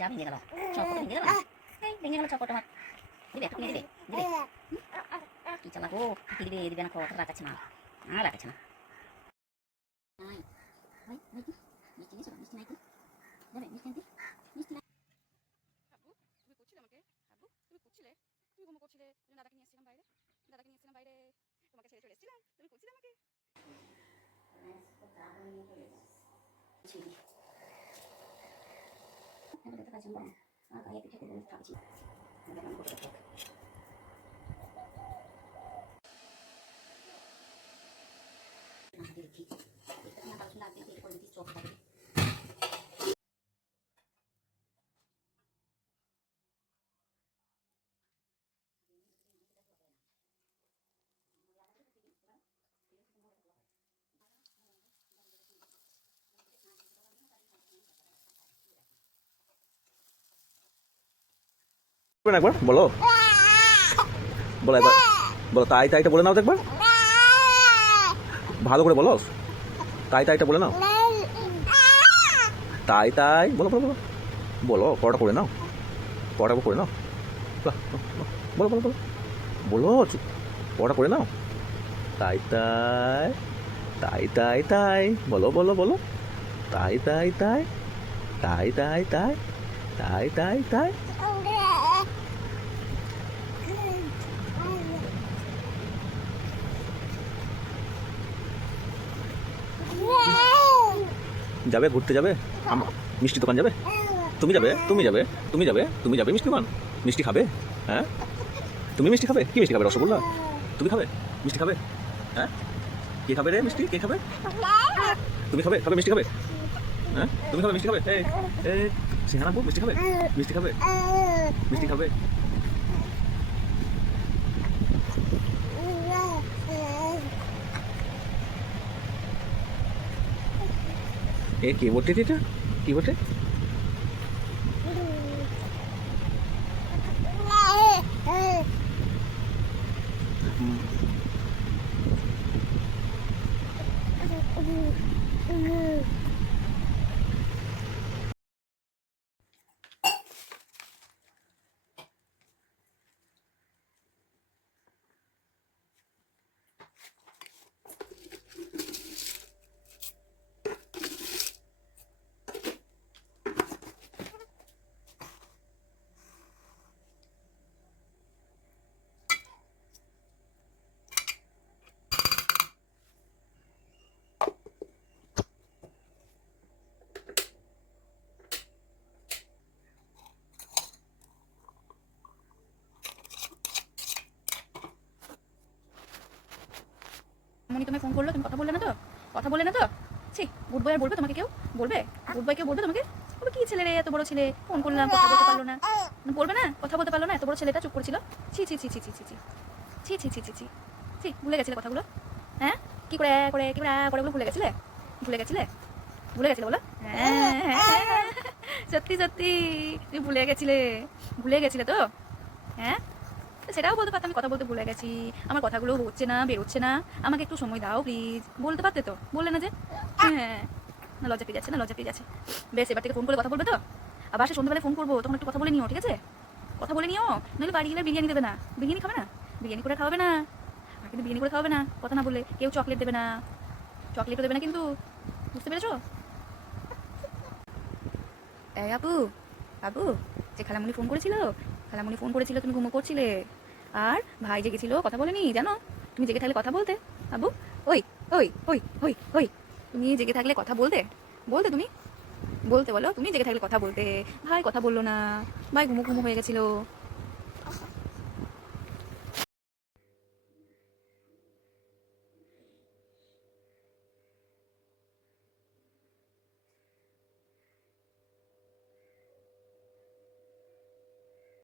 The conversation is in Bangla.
যা ভেঙে গেল, চপটা ভেঙে গেল, এই ভেঙে গেল চপটা আমার। দিবে একটু কিনে দিবে, দিবে কি চালাবো, দিবে দিবে না, কথা রাখাচ্ছে না, আর রাখাচ্ছে না। নাই ভাই ভাই কি মিষ্টি নিয়েছো? মিষ্টি নাই কি? যাবে মিষ্টি আনতে? মিষ্টি নাই। আব্বু তুমি করছিলে আমাকে? আব্বু তুমি করছিলে? তুমি ঘুমো করছিলে, দাদাকে নিয়ে এসেছিলাম বাইরে, দাদাকে নিয়ে এসেছিলাম বাইরে, তোমাকে ছেড়ে চলে এসেছিলাম, তুমি করছিলে আমাকে? গায়ে পিঠে করে খাচ্ছি। একবার বলো, বলো একবার, বলো তাই তাইটা বলে নাও তো একবার, ভালো করে বলো, তাই তাইটা বলে নাও, তাই তাই বলো বলো বলো বলো, পড়াটা করে নাও, পড়াটা করে নাও, বলো বলো বলো বলো, পড়াটা করে নাও, তাই তাই তাই তাই তাই বলো বলো বলো, তাই তাই তাই তাই তাই তাই তাই তাই তাই। যাবে ঘুরতে যাবে, মিষ্টি দোকান যাবে, তুমি যাবে তুমি যাবে তুমি যাবে তুমি যাবে মিষ্টি দোকান, মিষ্টি খাবে? হ্যাঁ তুমি মিষ্টি খাবে? কি মিষ্টি খাবে? রসগোল্লা? তুমি খাবে মিষ্টি খাবে? হ্যাঁ কে খাবে রে মিষ্টি, কে খাবে? তুমি খাবে? খাবে মিষ্টি খাবে? হ্যাঁ তুমি খাবে মিষ্টি খাবে? এই সিঙ্গারা মিষ্টি খাবে? মিষ্টি খাবে? মিষ্টি খাবে? এ কে বটে এটা, কি বটে? মনি তোমায় ফোন করলো, তুমি কথা বললে না তো? কথা বললে না তো? ছি, গুড বয় আর বলবে তোমাকে কেউ? বলবে? গুড বয় কেউ বলবে তোমাকে? বলবে কি ছেলে রে, এত বড় ছেলে, ফোন করলাম কথা বলতে পারলো না, বলবে না কথা বলতে পারলো না, এত বড় ছেলেটা চুপ করেছিল। ছি ছি ছি ছি ছি ছি ছি ছি ছি ছি ছি ছি ছি, ভুলে গেছিলে কথাগুলো? হ্যাঁ কি করে করে কি করে করে ওগুলো ভুলে গেছিলে? ভুলে গেছিলে? ভুলে গেছিলে বলো? হ্যাঁ সত্যি সত্যি তুমি ভুলে গেছিলে তো? হ্যাঁ সেটাও বলতে পারতো, আমি কথা বলতে ভুলে গেছি, আমার কথাগুলো হচ্ছে না, বেরোচ্ছে না, আমাকে একটু সময় দাও প্লিজ, বলতে পারতে তো, বললে না যে? হ্যাঁ না, লজ্জা পেয়ে যাচ্ছে, না লজ্জা পেয়ে যাচ্ছে। বেশ এবার থেকে ফোন করে কথা বলবে তো? আবার সে সন্ধ্যাবেলায় ফোন করবো, তখন একটু কথা বলে নিও, ঠিক আছে? কথা বলে নিও, নাহলে বাড়ি গেলে বিরিয়ানি দেবে না। বিরিয়ানি খাবে না? বিরিয়ানি করে খাওয়াবে না, আর কিন্তু বিরিয়ানি করে খাওয়াবে না, কথা না বললে। কেউ চকলেট দেবে না, চকলেটও দেবে না কিন্তু, বুঝতে পেরেছো? এই আপু, আপু, যে খালামুনি ফোন করেছিল, খালামুনি ফোন করেছিল, তুমি ঘুমো করছিলে, আর ভাই জেগেছিল, কথা বলেনি জানো? তুমি জেগে থাকলে কথা বলতে আবু, ওই ওই ওই ওই ওই, তুমি জেগে থাকলে কথা বলতে, বলতে তুমি, বলতে বলো, তুমি জেগে থাকলে কথা বলতে। ভাই কথা বললো না, ভাই ঘুমো ঘুমো হয়ে গেছিলো,